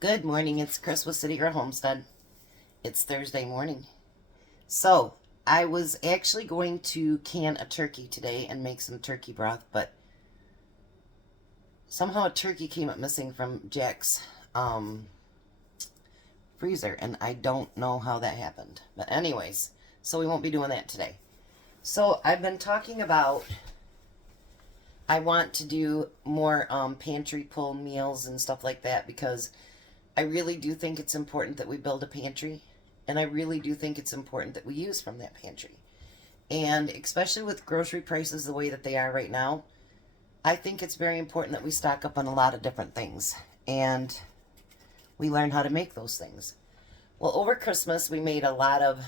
Good morning, it's Chris with Citygirlhomestead. It's Thursday morning. So, I was actually going to can a turkey today and make some turkey broth, but somehow a turkey came up missing from Jack's freezer, and I don't know how that happened. But anyways, so we won't be doing that today. So, I've been talking about I want to do more pantry pull meals and stuff like that because I really do think it's important that we build a pantry, and I really do think it's important that we use from that pantry. And especially with grocery prices the way that they are right now, I think it's very important that we stock up on a lot of different things and we learn how to make those things. Well, over Christmas, we made a lot of,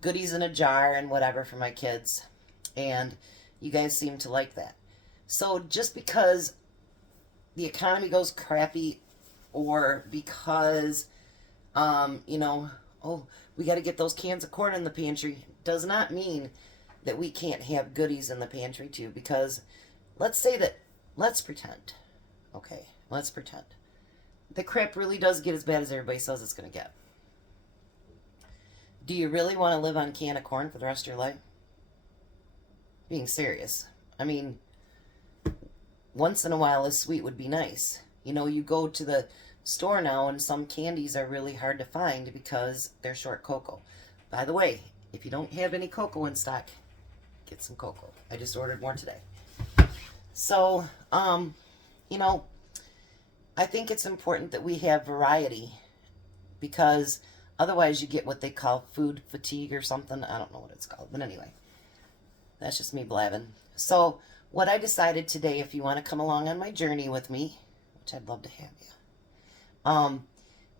goodies in a jar and whatever for my kids, and you guys seem to like that. So just because the economy goes crappy, or because, oh, we got to get those cans of corn in the pantry, does not mean that we can't have goodies in the pantry too. Because let's pretend, okay, let's pretend the crap really does get as bad as everybody says it's going to get. Do you really want to live on can of corn for the rest of your life? Being serious. I mean, once in a while a sweet would be nice. You go to the store now and some candies are really hard to find because they're short cocoa. By the way, if you don't have any cocoa in stock, get some cocoa. I just ordered more today. So, I think it's important that we have variety because otherwise you get what they call food fatigue or something. I don't know what it's called, but anyway, that's just me blabbing. So, what I decided today, if you want to come along on my journey with me, which I'd love to have you,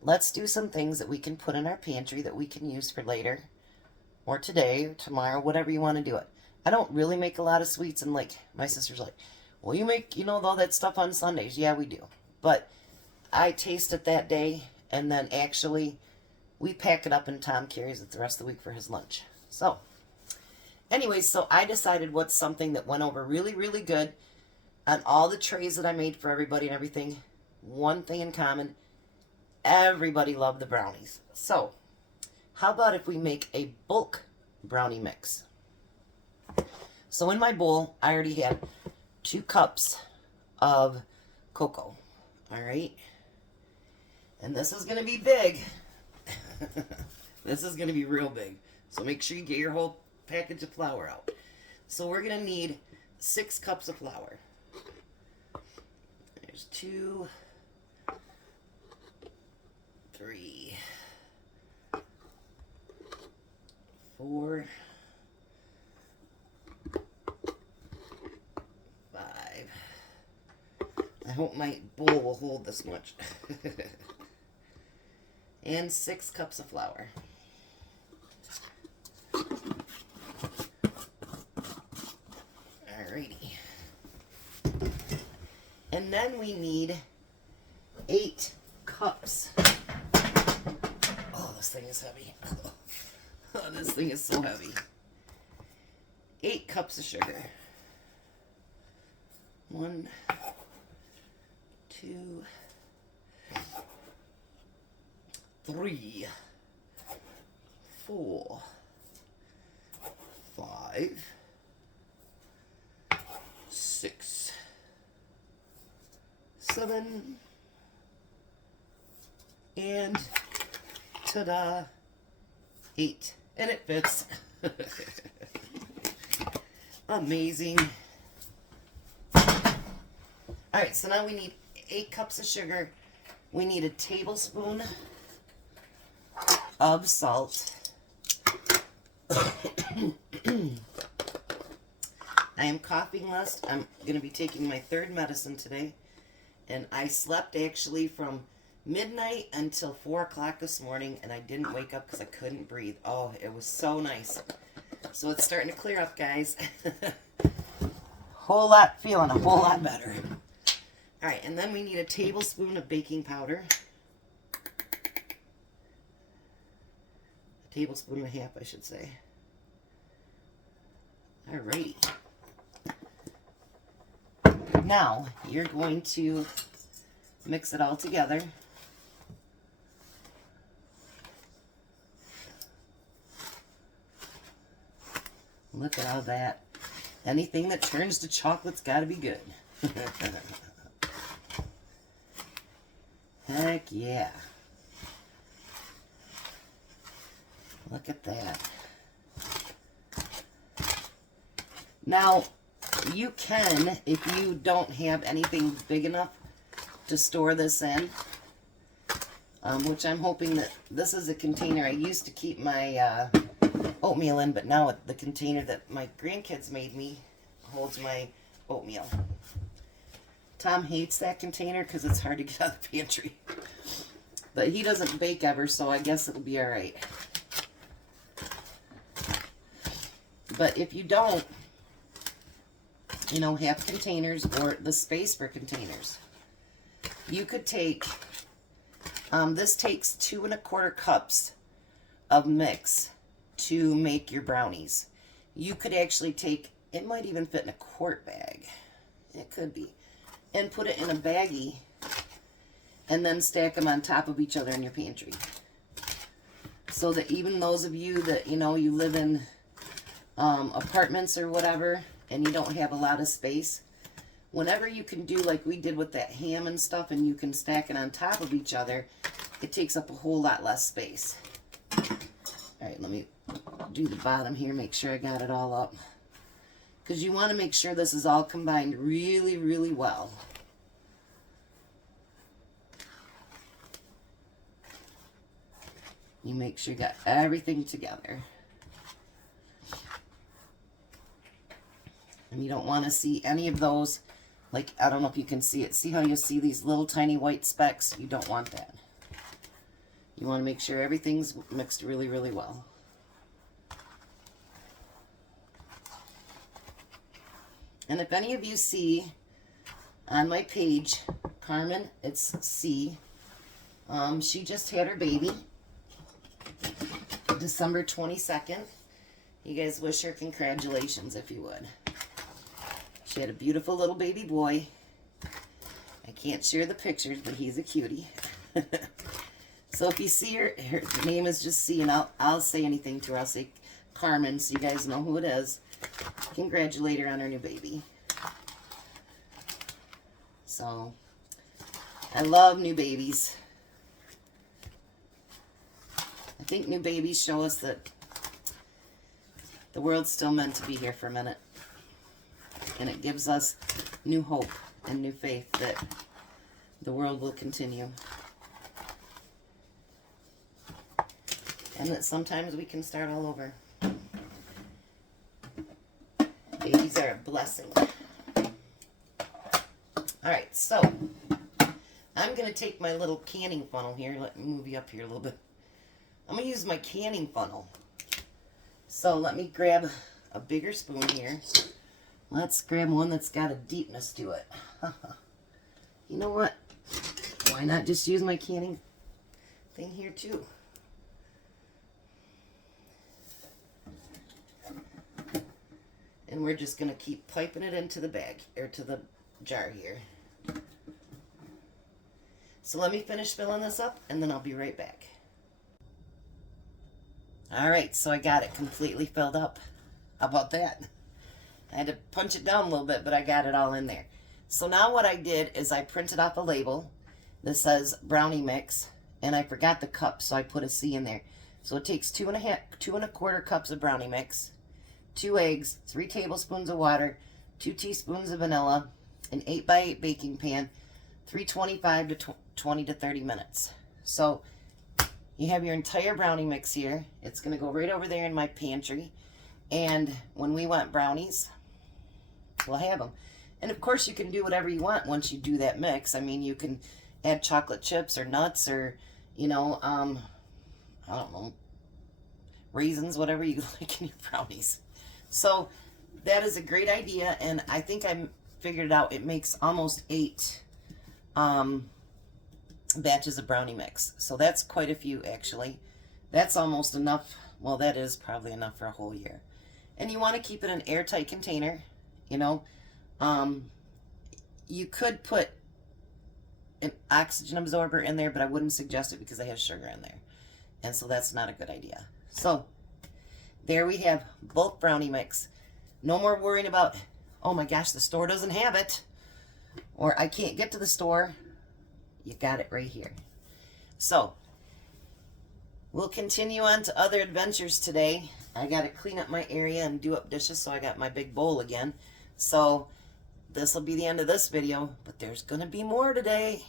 let's do some things that we can put in our pantry that we can use for later, or today, or tomorrow, whatever you want to do it. I don't really make a lot of sweets, and like, my sister's like, well, you make, all that stuff on Sundays. Yeah, we do. But I taste it that day, and then actually, we pack it up and Tom carries it the rest of the week for his lunch. So, anyways, so I decided what's something that went over really, really good on all the trays that I made for everybody and everything. One thing in common, everybody loved the brownies. So, how about if we make a bulk brownie mix? So in my bowl, I already have 2 cups of cocoa. All right? And this is going to be big. This is going to be real big. So make sure you get your whole package of flour out. So we're going to need 6 cups of flour. There's 2, 3, 4, 5. I hope my bowl will hold this much. And 6 cups of flour. Alrighty. And then we need 8 cups. Oh, this thing is heavy. Oh, this thing is so heavy. 8 cups of sugar. 1, 2, 3, 4, 5, 6, 7, and ta-da, 8. And it fits. Amazing. Alright, so now we need 8 cups of sugar. We need a tablespoon of salt. I am coughing less. I'm going to be taking my 3rd medicine today. And I slept actually from midnight until 4 o'clock this morning, and I didn't wake up because I couldn't breathe. Oh, it was so nice. So it's starting to clear up, guys. Feeling a whole lot better. All right, and then we need a tablespoon of baking powder. A tablespoon and a half, I should say. All right. Now, you're going to mix it all together. Look at all that. Anything that turns to chocolate's got to be good. Heck yeah. Look at that. Now, you can, if you don't have anything big enough to store this in, which I'm hoping that this is a container I used to keep my oatmeal in, but now the container that my grandkids made me holds my oatmeal. Tom hates that container because it's hard to get out of the pantry. But he doesn't bake ever, so I guess it'll be all right. But if you don't, you know, have containers or the space for containers, you could take, this takes 2 1/4 cups of mix to make your brownies. You could actually take, it might even fit in a quart bag. It could be. And put it in a baggie and then stack them on top of each other in your pantry. So that even those of you that, you know, you live in apartments or whatever and you don't have a lot of space, whenever you can do like we did with that ham and stuff and you can stack it on top of each other, it takes up a whole lot less space. Alright, let me do the bottom here, make sure I got it all up. Because you want to make sure this is all combined really, really well. You make sure you got everything together. And you don't want to see any of those, like, I don't know if you can see it. See how you see these little tiny white specks? You don't want that. You want to make sure everything's mixed really, really well. And if any of you see on my page, Carmen, it's C, she just had her baby, December 22nd. You guys wish her congratulations if you would. She had a beautiful little baby boy. I can't share the pictures, but he's a cutie. So if you see her name is just C, and I'll say anything to her. I'll say Carmen, so you guys know who it is. Congratulate her on her new baby. So, I love new babies. I think new babies show us that the world's still meant to be here for a minute. And it gives us new hope and new faith that the world will continue. And that sometimes we can start all over. Babies are a blessing. Alright, so I'm going to take my little canning funnel here. Let me move you up here a little bit. I'm going to use my canning funnel. So let me grab a bigger spoon here. Let's grab one that's got a deepness to it. You know what? Why not just use my canning thing here too? And we're just going to keep piping it into the bag, or to the jar here. So let me finish filling this up, and then I'll be right back. Alright, so I got it completely filled up. How about that? I had to punch it down a little bit, but I got it all in there. So now what I did is I printed off a label that says brownie mix, and I forgot the cup, so I put a C in there. So it takes 2 1/4 cups of brownie mix, 2 eggs, 3 tablespoons of water, 2 teaspoons of vanilla, an 8x8 baking pan, 325 to 20 to 30 minutes. So you have your entire brownie mix here. It's going to go right over there in my pantry. And when we want brownies, we'll have them. And of course you can do whatever you want once you do that mix. I mean, you can add chocolate chips or nuts or, you know, I don't know, raisins, whatever you like in your brownies. So that is a great idea, and I think I figured it out. It makes almost 8 batches of brownie mix. So that's quite a few, actually. That's almost enough. Well, that is probably enough for a whole year. And you want to keep it in an airtight container, you know. You could put an oxygen absorber in there, but I wouldn't suggest it because they have sugar in there. And so that's not a good idea. So there we have bulk brownie mix. No more worrying about, oh my gosh, the store doesn't have it, or I can't get to the store. You got it right here. So we'll continue on to other adventures today. I got to clean up my area and do up dishes, so I got my big bowl again. So this will be the end of this video, but there's going to be more today.